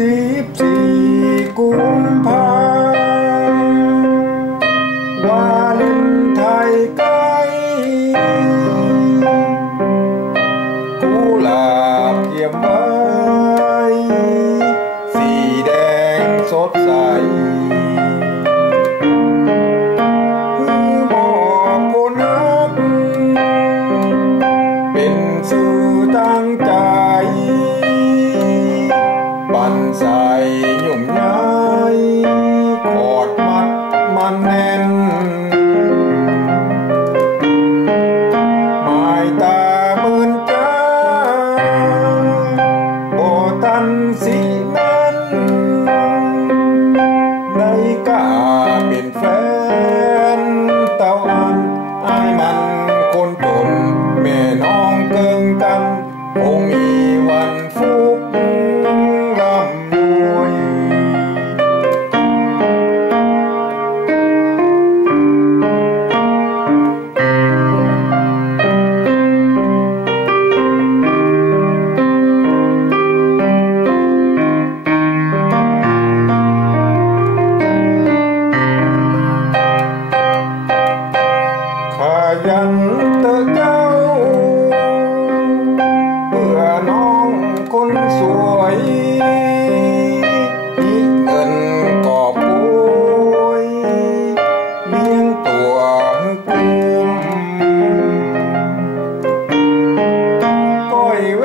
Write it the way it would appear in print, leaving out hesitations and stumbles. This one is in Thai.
14 กุมภาวาเลนไทน์ใกล้กุหลาบเก็บไว้สีแดงสดใสบอกคนรักเป็นสื่อตั้งใจบันใส่หยุ่มย้ายกอดมัดมันแน่นหมายตาเหมือนจ้าบ่ตันสิแม่นได้กล้าเป็นแฟนเต้าอันอายมันคนจนแม่น้องเกิงกันคงมีวันฟุกร่ำรวยขยันเตอะเจ้าเพื่อน้องคนสวยมีเงินกอบโกยเลี้ยงตัวกุมก้อยแว